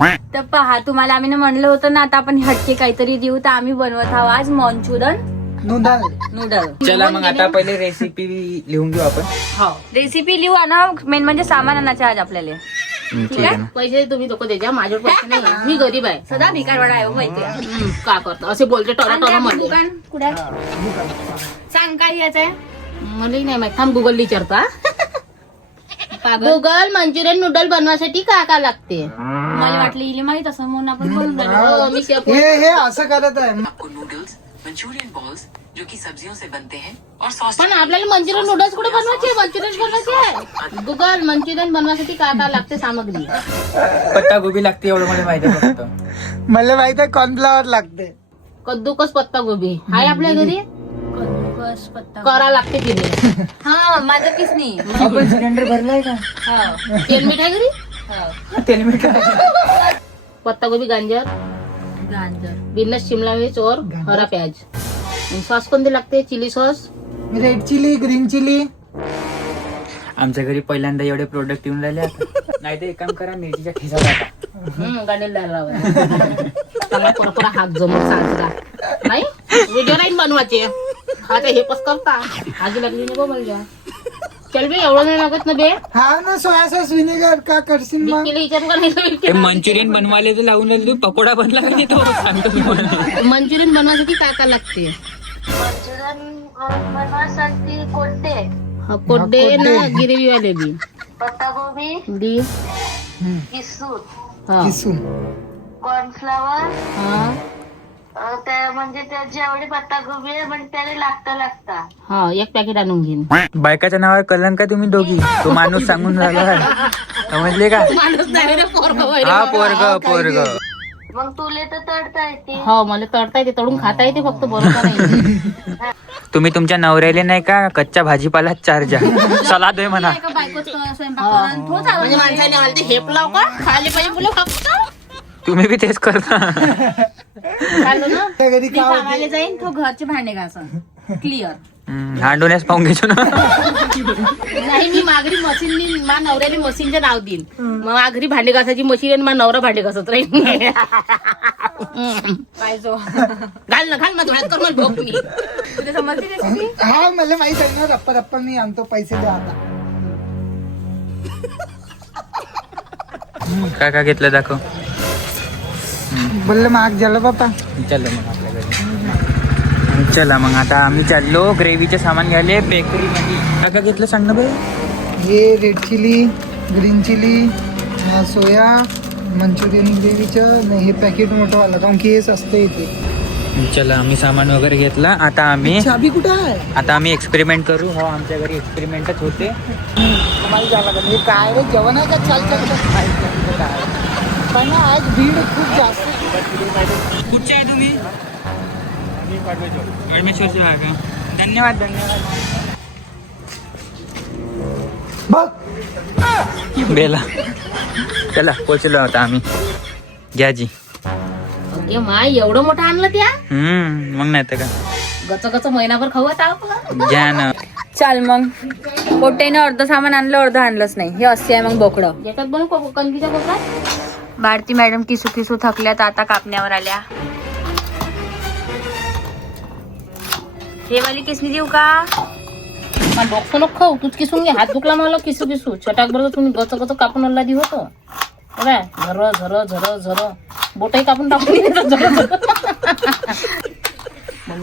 तर पहा, तुम्हाला आम्ही म्हणलं होतं ना, आता आपण हटके काहीतरी देऊ, तर आम्ही बनवत आहोत आज मंचुरन नूडल. चला मग आता पहिले रेसिपी लिहून घेऊ आपण. हो, रेसिपी लिहू ना. मेन म्हणजे सामान आणायचं आज आपल्याला. ठीक आहे ना. पैसे तुम्ही लोक द्यायच्या, माझ्यावर पैसे नाही. मी गरीब आहे. सदा भिकारवाडा आहे हो, माहितीये. का करतो असे बोलते टोरा टोरा मध्ये. दुकान कुठे सांग, काय घ्यायचंय? मलाही नाही माहित. थांब गुगल विचारता. गुगल मंचुरियन नूडल बनवासाठी काय काय लागते? मला वाटलं इले माहित असं म्हणून आपण बोलून राहिलो. मी शेफ. हे असं करत आहे. आपको नूडल्स मंचूरियन बॉल्स जो कि सब्जियों से बनते हैं और सॉस पण आपल्याला मंचुरियन नूडल्स कुठे बनवायचे? मंचुरियन बनवायचे आहे. गुगल मंचुरियन बनवासाठी काय काय लागते सामग्री? पत्ता गोबी लागते एवढं मला माहिती आहे फक्त. मला माहित आहे कॉर्नफ्लॉवर लागते. कद्दूकस पत्ता गोबी आहे आपल्या घरी. कद्दूकस पत्ता. करा लागते की नाही? हा, माझं किसनी. आपण सिलेंडर भरलाय का? हो. तेल मीठ आहे घरी. तेल मीठ पत्ता गोबी, गाजर, गाजर, बिन्स, शिमला मिर्च और हरा प्याज. सॉस कोणते लागते? Chilli sauce, red chilli, green chilli. आमच्या घरी पहिल्यांदा एवढे प्रोडक्ट येऊन राहिले आता. नाही तर एक काम करा, मिरचीच्या खिसा टाका. गाडीला डायला पुरा हात जमून सांगता नाही. व्हिडिओ नाही बनवायचे. आता हे कस करता? आजी लागली नाही मला. चल बे, एवढं नाही लागत ना बे. हा ना, सोया सॉस विनेगर का करशील मग? विक्कीला विचारू का नाही? ते मंचुरियन बनवायला तर लावून राहिले, तू पकोडा बनला की नाही तो सांगतो तुम्हाला. मंचुरियन बनवायसाठी काय काय लागते? बनवासाठी कोणते? कोड्डे ना गिरेवी वालेली पत्तागोबी, दी. किसून, हा किसून. कॉर्नफ्लॉवर. हा त्या म्हणजे त्या जेवढी पत्तागोबी आहे म्हणजे त्याला लागता. हा, एक पॅकेट आणून घेईन. बायकाच्या नावावर कलंक का तुम्ही दोघी? तो माणूस सांगून राहिला, समजले का? माणूस नाही रे, पोरगं वगैरे. हा, पोरग. मग तुले तर तळता येते. हो, मला तळता येते, तळून खाता येते, फक्त बरोबर नाही. तुम्ही तुमच्या नवऱ्याले नाही का कच्च्या भाजीपाला चार्जा सलाद आहे म्हणा. एका बायकोच स्वयंपाक करून आणि तोच आवाज म्हणजे माणसाने मला ते हेप लाव का खायला पाहिजे फुलं फक्त. तुम्ही बी तेच करता. चालू ना. त्या घरी मी का कामाला जाईन, तो घरचे भांडे घासन. क्लिअर. हांडूनच पाहून घ्यायचो ना. नाही, मी मागरी मशीन, मा नवऱ्याने मशीनचं नाव देईन. मग मागरी भांडे घासायची मशीन आणि मा नवरा भांडे घासत राहील. पाहिजो. घाल मग धुळ्यात कर मला भोग मी. तुला समजते रेसिपी? हा, मला माहित आहे ना. रप्पा मी आणतो, पैसे द्या आता. काय काय घेतलं दाखव. बोललं महाग झालं बापा. चला मग आपल्या घरी. चला मग आता आम्ही चाललो ग्रेव्हीचे सामान घ्यायले बेकरी मध्ये. काय काय घेतलं सांग ना बाई. हे रेड चिली, ग्रीन चिली, सोया, मंचुरियन ग्रेव्हीचं. हे पॅकेट मोठं आलं कारण की हे स्वस्त येते. चला आम्ही सामान वगैरे घेतला. आता चाबी कुठं आहे? आम्ही एक्सपेरिमेंट करू. हो, आमच्या घरी एक्सपेरिमेंटच होते. माहिती झालं का? हे काय रे, जेवण आहे का? चाल पण आज भीड खूप जास्त. कुठचे आहे तुम्ही? परमेश्वरचे आहे का? धन्यवाद. बघ, बेला. चला पोचलो आता आम्ही. घ्या जी. ए माय, एवढं मोठं आणलं त्या. मग नाही तर का. गच महिनाभर खाऊ आता आपण. घ्या ना. चाल मग. पोट्यानं अर्ध सामान आणलं, अर्ध आणलंच नाही. हे असे आहे मग बोकडं. याच्यात बनवू कणकीच्या कोपऱ्यात. भारती मॅडम किसू थकल्यात, आता कापण्यावर आल्या. हे वाली किसनी देऊ का? मला डोकं नको खाऊ, तूच किसून घे. हात दुखला मला किसू छटाक बरोबर तुम्ही गच कापून आणला दी होतो. झर बोटही कापून टाकून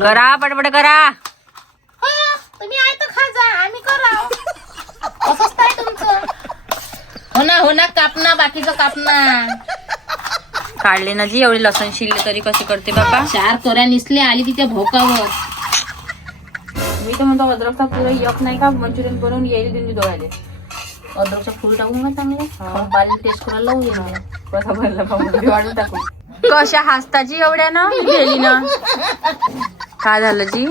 करा, पटपट करा. तुम्ही आहे तर खा जा, आम्ही करा. असंच काय तुमचं? हो ना कापना, बाकीचं कापना. काढले ना जी, एवढे लसूण शिरले तरी कशी करते बाबा. 4 तोऱ्या निसले, आली तिच्या भोकावर. मी तर म्हणतो अद्रकचा पुरा यक नाही का मंचुरियन बनवून येईल तुम्ही डोळ्याले. अद्रकच्या फुल टाकून का चांगले बाली टेस्ट करायला लावू दे. कसा भरला पाहून वाढून टाकू. कशा हासताची एवढ्या ना गेली ना. काय झालं जी?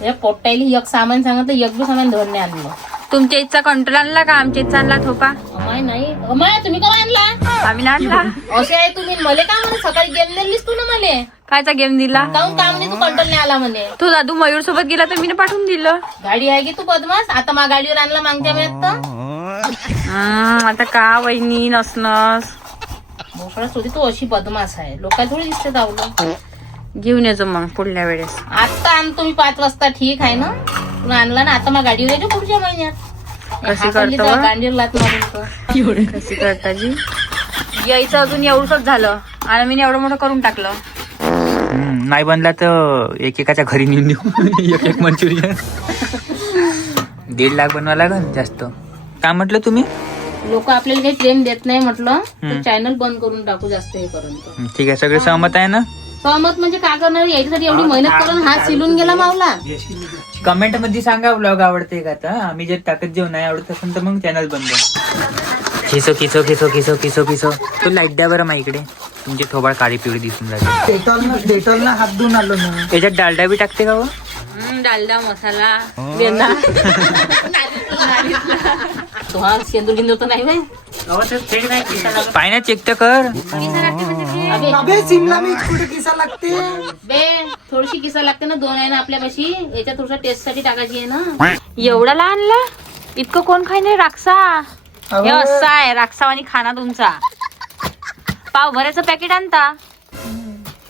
हे पोट्टायली एक सामान सांगितलं, एक बी सामान धरणे आणलं. तुमच्या इथचा कंट्रोल आणला का? आमच्या इथचा आणला थोपा. अमाय नाही. अमाय तुम्ही का आणला? आम्ही ना आणला. असे आहे तुम्ही. मले का म्हणे सकाळी गेम दिलीस तू ना मले. कायचा गेम दिला? काऊन काम नाही, तू कंट्रोल नाही आला म्हणे. तो दादू मयूर सोबत गेला तर मी पाठवून दिलं. गाडी आहे की तू बदमास. आता मा गाडीवर आणला मागच्या वेळेत तर. आता का वहिनी नसनस. भोपळा सोडी तू अशी बदमाश आहे लोकांना थोडी दिसते दावलं. घेऊन येतो मग पुढल्या वेळेस. आता आणतो मी 5 वाजता ठीक आहे ना. तुला आणला ना आता मग गाडीवर येतो पुढच्या महिन्यात. कशी हातातली करतो जरा बा? गांडीवर लात मारून तर. कशी करता जी? यायचं अजून एवढंच झालं आणि मी एवढं मोठं करून टाकलं. नाही बनला तर एकेकाच्या घरी नेऊन देऊ एक मंचुरियन. 1.5 लाख बनवा लागन जास्त. काय म्हटलं तुम्ही? लोक आपल्याला काही प्रेम देत नाही म्हटलं तर चॅनल बंद करून टाकू जास्त हे करून तर. ठीक आहे, सगळे सहमत आहे ना? सहमत म्हणजे काय करणार याच्यासाठी एवढी मेहनत करून हात सिलून गेला मावला. कमेंट मध्ये सांगा ब्लॉग आवडते का आता. आम्ही जर टाकत जेवण नाही आवडत असेल तर मग चॅनल बंद. खिसो खिसो खिसो खिसो खिसो खिसो. तू लाईट द्या बरं माझ्याकडे. तुमची थोबाड काळी पिवळी दिसून राहिली. डेटॉल ना हात धुवून आलो ना. याच्यात डालडा बी टाकते का? डालडा मसाला तो सेंदूर गिंदूर तर नाही बाई. पाय ना चेक तर कर. अबे सिमला मिर्च कुठे किसा लागते. बे थोडीशी किसा लागते ना. 2 आहे ना आपल्यापाशी. याच्यात थोडसा टेस्ट साठी टाकायची आहे ना. एवढा लहानला इतकं कोण खाय नाही. राक्षा हे असा आहे राक्षावानी खाना तुमचा. पाव भराचं पॅकेट आणता.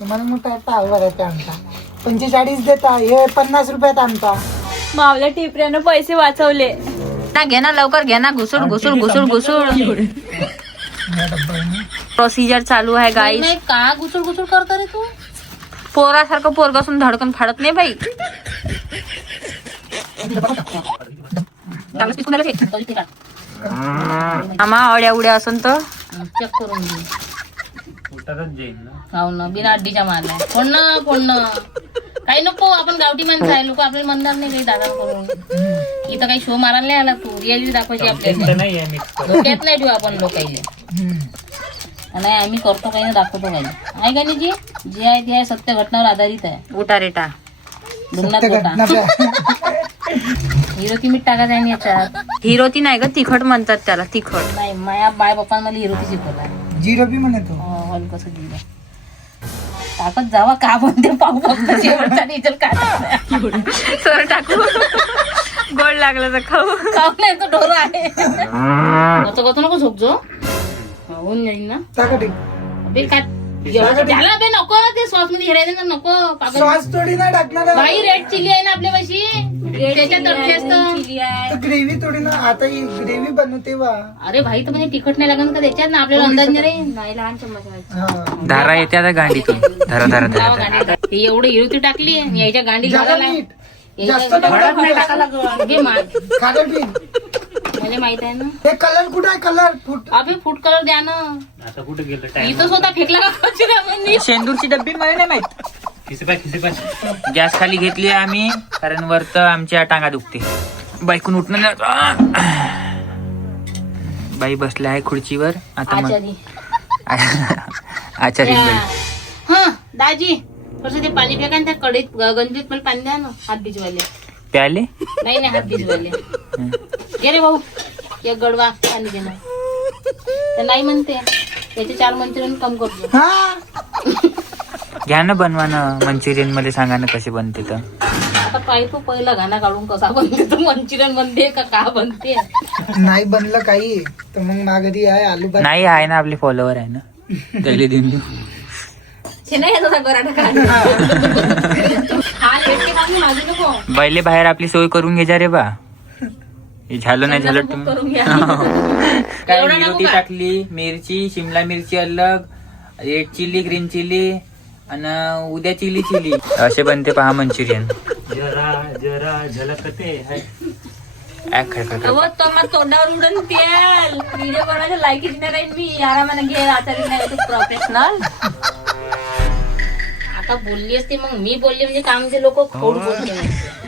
तुम्हाला मोठा पाव वरायचा आणता 45 देता. हे 50 रुपयात आणता. मावल्या टिपऱ्यानं पैसे वाचवले ना. घे ना लवकर घे ना. घुसूड घुसूड घुसूड घुसूड. प्रोसिजर चालू आहे गाईस. नाही का गुचुड गुचुड करतो रे तू. पोरासारखं पोरगासून धडकन फाडत नाही बाई. आम्हा आवड्या उड्या असून तर चेक करून घे. हो ना बिना अड्डीच्या माल आहे. फोडणं काही नको. आपण गावठी माणसं आहे. लोक आपल्याला म्हणणार नाही काही दादा करून. इथं काही शो मारायला नाही आला तू. रियालिटी दाखवायची आपल्याला. डोक्यात नाही ठेवू आपण लोकांना. नाही आम्ही करतो काही ना दाखवतो काही. आहे का नाही जी जे आहे ते आहे. सत्य घटनावर आधारित आहे. उटा रेटा दुमनात गोटा. हिरोती मीठ टाकायचं आहे याच्यात. हिरोती नाही ग तिखट म्हणतात त्याला. तिखट नाही माया बाय बाप्पाने मला हिरोती शिकवला. जिरो बी म्हणतो. कसं दिलं टाकत जावा का म्हणते पाहू फक्त शेवटचा डिझेल काय सर टाकू. गोड लागलं तर खाऊ. खाऊ नाही तो ढोर आहे. गतो नको झोपजो. होऊन जाईल ना. टाका ते. बे काय एवढं झालं बे नको. ते सॉस मध्ये हेरायचं ना नको. पागल. सॉस थोडी ना टाकणार. बाई रेड चिली आहे ना आपल्यापाशी. त्याच्यात तडके असतं. ग्रेव्ही थोडी ना. आता ही ग्रेव्ही बनवते वा. अरे भाई तर म्हणजे तिखट नाही लागत का त्याच्यात ना. आपल्याला अंदाज नाही रे. नाही लहान चम्मच व्हायचं. हा. धारा येते आता गांडीतून. धरा धरा धरा लावा गांडी. हे एवढं हिरोती टाकली याच्या गांडी जादा घालायला. मीठ. याच्या जास्त टाकलं नाही टाकायला लागलं. घे मार. खारट बी. म्हणजे माहित आहे ना. हे कलर कुठे आहे. Colour foot. अबे फूड कलर द्या ना. इथं स्वतः फेकला का कचऱ्यामध्ये? शेंदूरची डब्बी मला नाही माहित. गॅस खाली घेतली आम्ही कारण वरत आमच्या टांगा दुखते. बायकून उठणं नाही. बाई बसल्या आहे खुर्चीवर. आता मग आचारी. आचारी बाई. हा दाजी कसं ते पाणी फेका त्या कढईत गंजीत मला पाणी द्या ना. हात भिजवायले. प्याले नाही हात भिजवायले. घे रे भाऊ एक गडवा पाणी दे ना. ते नाही म्हणते. त्याचे 4 मंचुरियन कम करतो. हा. घ्या ना बनवा ना मंचुरियन. मध्ये सांगा ना कसे बनते तर. आता पाहतो पहिला गाणा काढून कसा बनते तो. मंचुरियन बनते का बनते. नाही बनलं काही तर मग माघारी आहे आलू भात. नाही आहे ना आपले फॉलोवर आहे ना. त्याला देऊन देऊ. बैले बाहेर आपली सोय करून घ्यायच्या रे बा. हे झालं नाही झालं तुम्ही. काय एवढं नको मिरची का? टाकली. मिरची शिमला मिरची अलग. रेड चिली ग्रीन चिली आणि उद्या चिली असे बनते पहा मंचुरियन. तोंडावर उडून तेल. व्हिडिओ बनवायच्या लायकीच नाही राहील मी. आरामाने घे. आचारी नाही तू प्रोफेशनल. आता बोलली असते मग मी बोलली म्हणजे काम ते लोक खोड बोलते.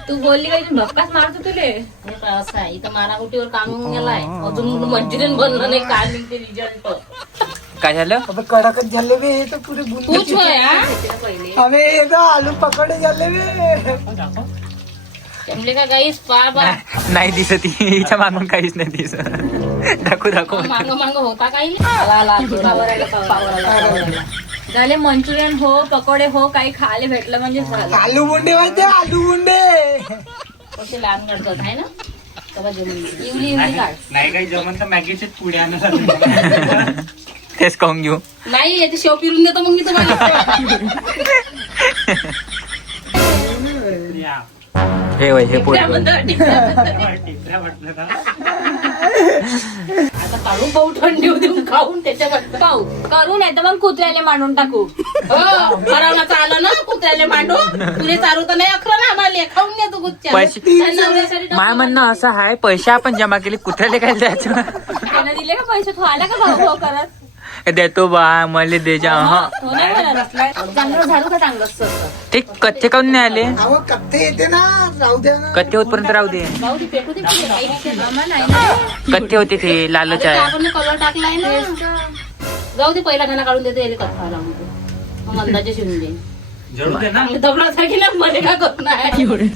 तू बोलली काही धक्काच मारतो तुले. हे काय असं आहे. इथं माराकुटीवर काम होऊन गेलाय. अजून मंचुरियन बनलं नाही. काय मिळते रिझल्ट. काय झालं? अबे कड़कच झाले बे. हे तर पुरे बुंदी. पूछ होय हा. अबे हे तर आलू पकोडे झाले बे. जमले का गाईस पा नाही दिसत. हिच्या मागून काहीच नाही दिसत. दाखवू दाखवू. मांग मांग होता काही. आला झाले मंचुरियन हो पकोडे हो काही खायला भेटलं म्हणजे झालं. आलू बुंडे माहिती. आलू बुंडे कसे लहान काढतात आहे ना. तेव्हा जमून इवली काढ. नाही काही जमन तर मॅगीचे पुढे आणत. तेच खाऊन घेऊ. नाही याची शेव पिरून देतो मग मी तुम्हाला. हे वय हे पोट आता काढून पाहू थंडी देऊन खाऊन त्याच्यामध्ये पाहू करू नाही तर मग कुत्र्याला मांडून टाकू. हो मरावला आलं ना कुत्र्याले मांडून तुले चारू तर नाही अखरं ना आम्हाला खाऊन घ्या तू गुच्च्या. पैसे माय म्हणणं असं आहे, पैसे आपण जमा केले कुत्र्याला काय द्यायचं. त्यानं दिले का पैसे? तू आला का भाऊ भाऊ करत? देतो बा मला दे जा. हा तो नाही म्हणत. चांगलं झाडू का चांगलं असतं? ते कथ्थे काऊन नाही आले? अहो कथ्थे येते ना, राहू द्या ना. कथ्थे होतपर्यंत राहू दे. भाऊ ती पेटू दे पुढे, काही विषय नाही. मामा नाही ना. कथ्थे होते ते लालच आहे. आपण कलर टाकलाय ना. जाऊ दे पहिला गाणं काढून देतो याला कथा लावून दे. मग अंदाजे शिवून दे. दगडासाठी ना मध्ये का करत नाही.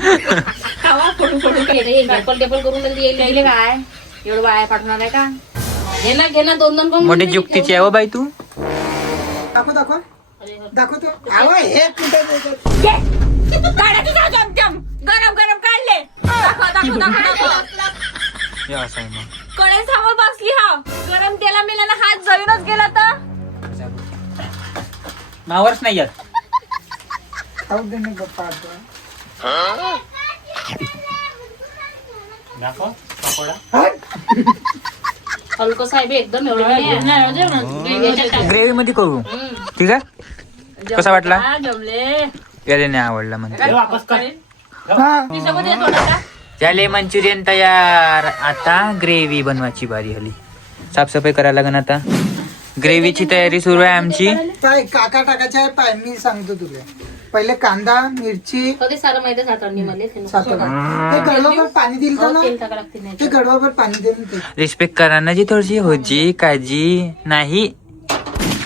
खावा फोडू फोडू टेपल टेपल करून त्याला काय एवढं वाया पाठवणार आहे का? घे ना दोन करून मोठी जुक्तीची आहे हो बाई तू. दाखव दाखव दाखव तो. अहो हे कुठे देतो? काढा की जाऊ जमजम. गरम गरम काढले. दाखव. हे असं आहे मग. कडे समोर बसली हा. गरम तेला मिळाला हात जळूनच गेला तर मावरच नाही येत. खाऊ दे ना बाप्पा आता. दाखव पकोडा. हलकं साहेब एकदम एवढं ग्रेव्ही मध्ये करू. ठीक आहे. कसा वाटला? जमले. याला नाही आवडला म्हणते. हा झाले मंचुरियन तयार. आता ग्रेव्ही बनवायची बारी हली. साफसफाई करायला लागेल आता. ग्रेव्हीची तयारी सुरू आहे आमची. पाय काका टाकायचे आहे. पाय मी सांगतो तुला. पहिले कांदा मिरची कधी सारं माहिती सातारणी मला साखर. ते गडवाभर पाणी दिलं ना. तेल टाका लागते नाही ते गडवाभर पाणी दिलं ते. रिस्पेक्ट करा ना जी थोडीशी होजी काळजी नाही.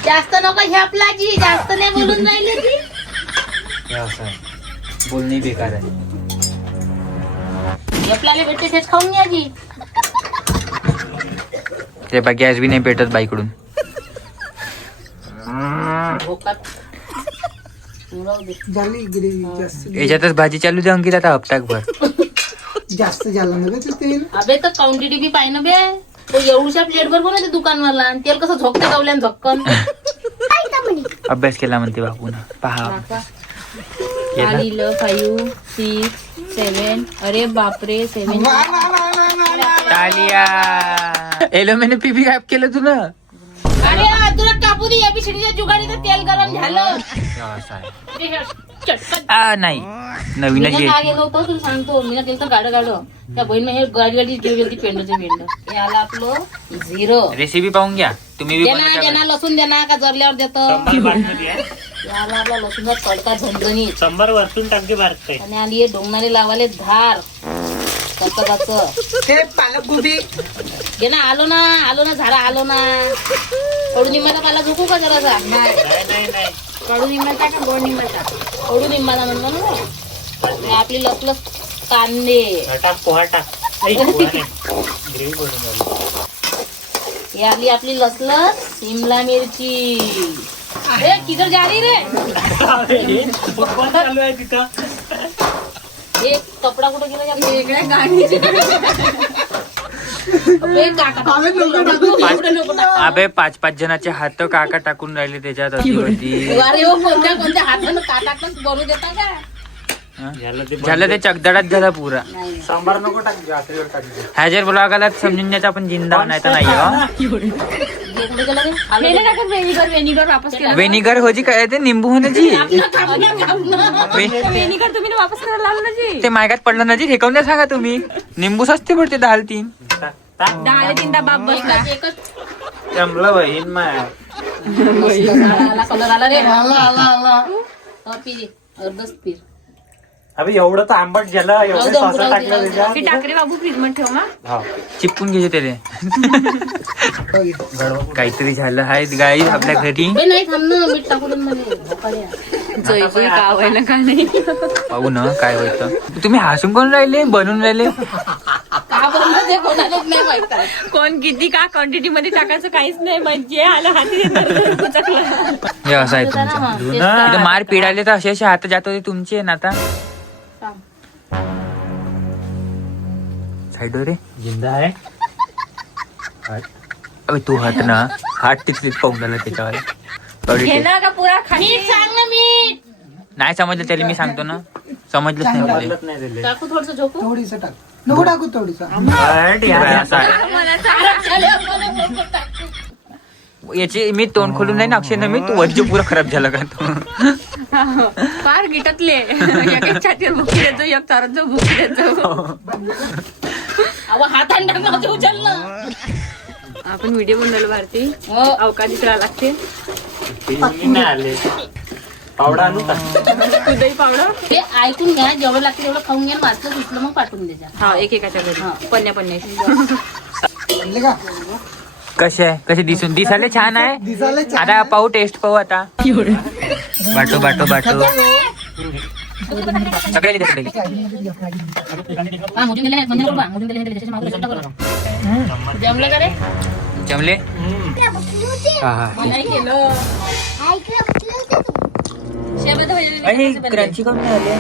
जास्त नको ह्या आपलाजी जास्त नाही बोलून राहिली ती. हे असं आहे. बोलणे बेकार आहे. आपल्याला भेटते तेच खाऊन घ्या जी. ते बा गॅस बी नाही पेटत बाईकडून. भोकात उडवू दे. झाली ग्रेव्ही जास्त याच्यातच भाजी चालू द्या अंकित आता हप्ताकभर. जास्त झालं ना बे ते तेल. अबे तर क्वांटिटी बी पाहिजे ना बे. तो एवढ्या प्लेटवर बनवते दुकानवाला आणि तेल कसं झोपते गावल्यान झक्कन. अभ्यास केला म्हणते बापू ना पहा. आलेलं 5, 6, 7. अरे बापरे 7. वा वा वा वा वा वा. टालिया. एलो मैंने पीपी ऍप केलं तू ना. अरे तुला कापू दे एबीसीडीच्या जुगाडीचं तेल गरम झालं. चटकन नाही नवीनच मी घे. काय गेलो होतो तुला सांगतो. मी ना केलं गाडं त्या बहीण हे गाडी जीव गेली पेंडचं पेंड. हे आलं आपलं 0. रेसिपी पाहून घ्या तुम्ही बी बनवून देना टाका. लसूण देना का जरल्यावर देतो. याला आपला लसूणचा तडका झणझणीत. 100 वरतून टाकते बारकाई. आणि आली डोंगणारे लावाले धार ते पालक गोबी. घे ना. आलो ना झाडा आलो ना. कडूनिंबाचा पाला झोकू का जरासा? कडूनिंबाचा का गोड निंबाचा? कडूनिंबाचा म्हणतो ना. आणि आपली लसलस कांदे. ही आली आपली लसलस शिमला मिरची. अरे किधर जा रही रे? एक कपडा कुठं गेला? वेगळ्या गाडीचे. अबे 5-5 जणाचे हात काका टाकून राहिले त्याच्यात अशी होती. अरे हो कोणत्या हातानं काटाकच बनवू देता का? झालं ते चगदडात झाला पुरा. सांबार नको टाक. हॅजर ब्लॉगाला समजून घ्यायचा आपण जिंदा नाही तर नाही. हे कुठे गेलं रे? आलो हे नाही टाकत वेनिगर वापस केला. वेनिगर होजी काय ते निंबू होण्याची. वेनिगर तुम्ही वापस करायला लावलं ना जी. ते मायगात पडलं ना जी फेकून द्या सांगा तुम्ही. निंबू सस्ते पडते 10-3. 10-3 बाप बसला. एकच जमलं बहीण माय. आला कलर आला रे. पिरी अर्धच पीर. अबे एवढं तर आंबट झालं. एवढं सॉस टाकलं त्याच्यात. हे टाकरे बाबू फ्रीज मध्ये ठेव ना. चिपकून घ्यायचे त्याले. काहीतरी झालं आहे गाई आपल्या घरी. हे नाही थांब ना. मीठ टाकून मध्ये भोकाड्या. जयजय का व्हायला का नाही. पाहू ना काय होतं. तुम्ही हसून कोण राहिले बनून राहिले. का बनलं ते कोणालाच नाही माहित आहे. कोण किती का क्वांटिटी मध्ये टाकायचं काहीच नाही. म्हणजे आलं हाती हे असं आहे तुमचं. इथं मार पिडाले तर असे हात जात होते तुमचे ना. आता साईड रे जिंदा आहे. अबे तू हट ना, हात तिथलीच पाहून झाला त्याच्यावर. थोडी घे ना का पुरा खाली मीठ सांग ना मीठ. नाही समजलं त्याला मी सांगतो ना, समजलंच नाही मला. टाकू थोडस झोपू. थोडीसं टाक, नको टाकू थोडीसं. असं आहे. याची मी तोंड खोलून नाही ना अक्षय ना, मी तू वज्ज पुरा खराब झाला का तो. फार गिटतले एक छातीवर भुकी देतो, एक चारत भुकी देतो. अहो हाताने टाकलं उचल ना. आपण व्हिडिओ बनवलो भारती, हो. अवकाशात राहा लागते. तुझंही पावडं. ते ऐकून घ्या, जेवढं लागतं तेवढं खाऊन घ्या, वाचलं सुचलं मग पाठवून द्यायचा. हा एकेकाच्या घरी पन्या पन्याशी. आणले का? कसे दिसायला छान आहे. दिसायला छान आता पाहू, टेस्ट पाहू आता. बाटो बाटो बाटो सगळे तिकडे. हा, मोजून गेले आहेत, म्हणजे बघा, मोजून गेले आहेत, त्याच्याच्या मागं लक्षात टाकलं. जमलं का रे? जमले. हा हा. नाही केलं. आणि क्रंची कमी आले.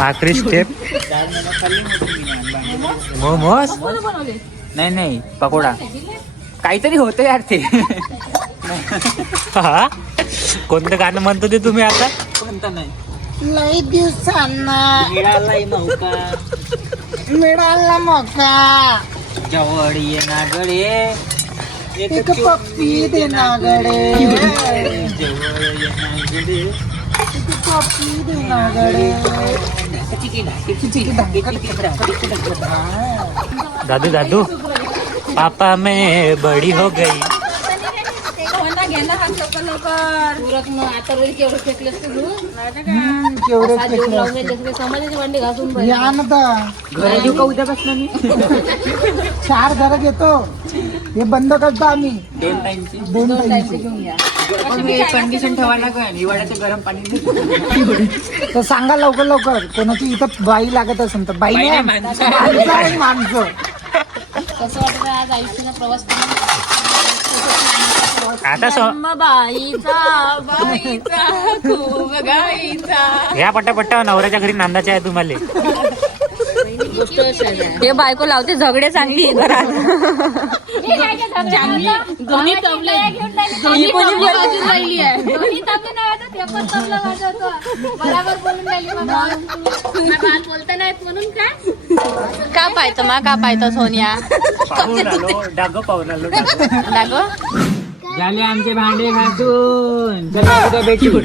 आखरी स्टेप मोमोज. नाही नाही पकोडा काहीतरी होतं यार ते. हा कोणतं गाणं म्हणतो ते तुम्ही आता? कोणतं नाही. लई दिवसांना मिळाला मौका, जवळ ये ना गडे, एक पप्पी दे ना गडे, जवळ ये ना गडे. एक पप्पी दे ना गडे. दादू दादू पापा मैं बड़ी हो गई. पुरत मग आता रोज केवढं फेकलेस तू? केवढे समाजाचे भांडे घासून बघ. या ना तर घरी देऊ का उद्यापासून मी? 4 घरं घेतो, हे बंद करतो आम्ही. 2 टाइमची 2 टाइमचे. कंडिशन ठेवायला काय हिवाळ्याचं गरम पाणी. तर सांगा लवकर लवकर, कोणाची इथं बाई लागत असेल तर. बाई नाही, माणसं आणि माणसं. कसं वाटतं आज आयुष्याचा प्रवास करून? आता या पट्टा नवऱ्याच्या घरी नांदाच्या आहे तुम्हाला. गोष्ट अशी आहे. ते बायको लावते झगडे चांगली घरात. चांगली दोन्ही तबले, दोन्ही तबले वाजून राहिली आहे. बोलता नाहीत म्हणून काय? का पाहतो मा का पाहतो सोनिया डागो पाहून आलो. लागो झाले आमचे भांडे घासून. चला उद्या भेटू.